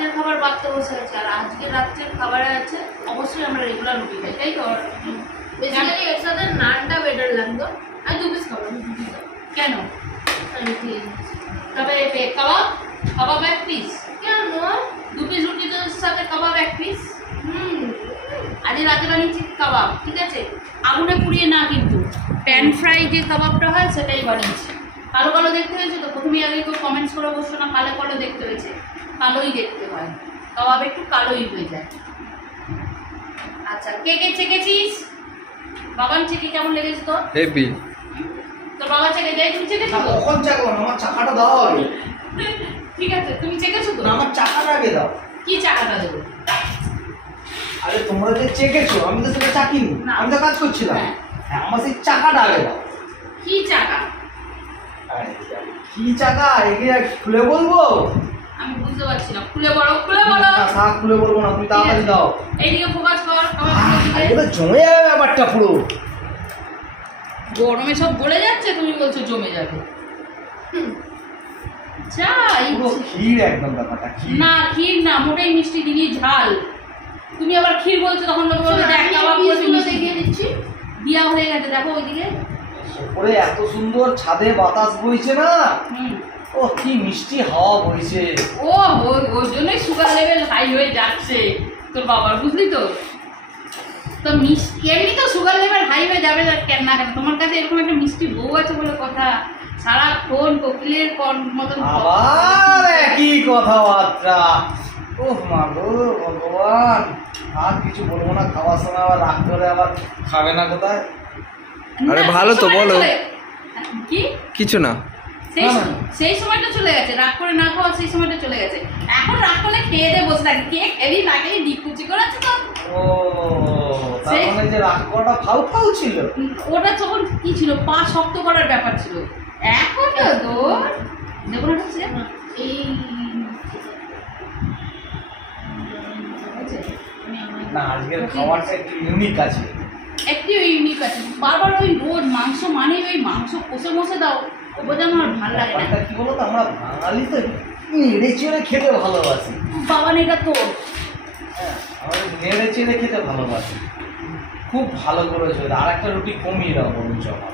রাতের খাবার বাড়তে বসে আছে, আর আজকে রাত্রের খাবারে আছে অবশ্যই আমরা রেগুলার রুটি খাই, তাই তো? বেসিক্যালি এর সাথে নানটা বেটার লাগতো। আমি 2 পিস খাবো, 2 পিস কেন? রুটি। তবে কাবাব, কাবাব 1 পিস, কেন 2 পিস রুটির সাথে কাবাব 1 পিস। আজ রাতে বানিয়েছি কাবাব, ঠিক আছে? আগুনে পুড়িয়ে না, কিন্তু প্যান ফ্রাই যে কাবাবটা হয় সেটাই বানিয়েছি। কালো কালো দেখতে হয়েছে তো, প্রথমেই আগে কেউ কমেন্টস করে অবশ্য না কালো কালো দেখতে হয়েছে, কালোই দেখতে হয়, কাবাব একটু কালোই হয়ে যায়। আচ্ছা, কে কে চেকেছিস? বাবান চেকে কেমন লেগেছে তোর? হেভি। তোর বাবা চেকে যায়, তুমি চেকেছো তো? কখন চাকবো না, আমার চাকাটা দাও আগে। ঠিক আছে, তুমি চেকেছো তো? না, আমার চাকাটা আগে দাও। কি চাকাটা দেবো? আরে তোমরা যে চেকেছো, আমি তো সেটা চাকিনি, না। আমি তো কাজ করছিলাম। হ্যাঁ। হ্যাঁ, আমার সেই চাকাটা আগে দাও। কি চাকা? আরে কি চাকা, এগিয়ে খুলে বলবো? আমি বুঝতে পারছি না, খুলে বলো, খুলে বলো। না, শাক খুলে বলবো না, তুমি তাড়াতাড়ি দাও। এইদিকে ফোকাস কর, আমার আরে এটা জমে যাবে ব্যাপারটা পুরো। গরমে সব গলে যাচ্ছে, তুমি বলছো জমে যাবে। যাই পুরো ক্ষীর একদম ব্যাপারটা, ক্ষীর। না, ক্ষীর না, মোটেই মিষ্টি দিনই ঝাল। তুমি আবার ক্ষীর বলছো, তখন লোক বলবে দেখ কাবাব করেছে, মিষ্টি দেখিয়ে দিচ্ছি। দিয়া হয়ে গেছে, দেখো ওইদিকে। ওপরে এত সুন্দর ছাদে বাতাস বইছে না, হুম, ও কি মিষ্টি হাওয়া বইছে। ও ওর জন্যই সুগার লেভেল হাই হয়ে যাচ্ছে তোর বাবার, বুঝলি তো? তো মিষ্টি এমনি তো সুগার লেভেল হাই হয়ে যাবে কেন না, কেন? তোমার কাছে এরকম একটা মিষ্টি বউ আছে বলে কথা, সারাক্ষণ কোকিলের মতন আবার একই কথাবার্তা। ওহ মা গো ভগবান, আর কিছু বলবো না, খাওয়ার সময় আবার রাগ করে আবার খাবে না কোথায়। আরে না, ভালো তো, সেই সময়টা বলো। কি কিছু না। সেই সময়টা চলে গেছে, রাগ করে না খাওয়া সেই সময়টা চলে গেছে। এখন রাগ করলে খেয়ে দিয়ে বসে থাকি, কে খেলি না খেলি ডিকুচি করে আছে তো। ও তার মানে যে রাগ করাটা ফাউ ফাউ ছিল। ওটা তখন কি ছিল, পা শক্ত করার ব্যাপার ছিল। এখন তো তোর দেখো না হচ্ছে এই না, আজকের খাবারটা একটু ইউনিক আছে। একটু ইউনিক আছে, বারবার ওই রোজ মাংস মানে ওই মাংস কষে মশে দাও, ও বোঝা আমার ভালো লাগে না। ব্যাপারটা কি বলো তো, আমরা বাঙালি তো নেড়ে চেড়ে খেতে ভালোবাসি। বাবা এটা তোর হ্যাঁ, আমরা নেড়ে চেড়ে খেতে ভালোবাসি। খুব ভালো করেছো, আর একটা রুটি কমিয়ে দাও বরঞ্চ আমার।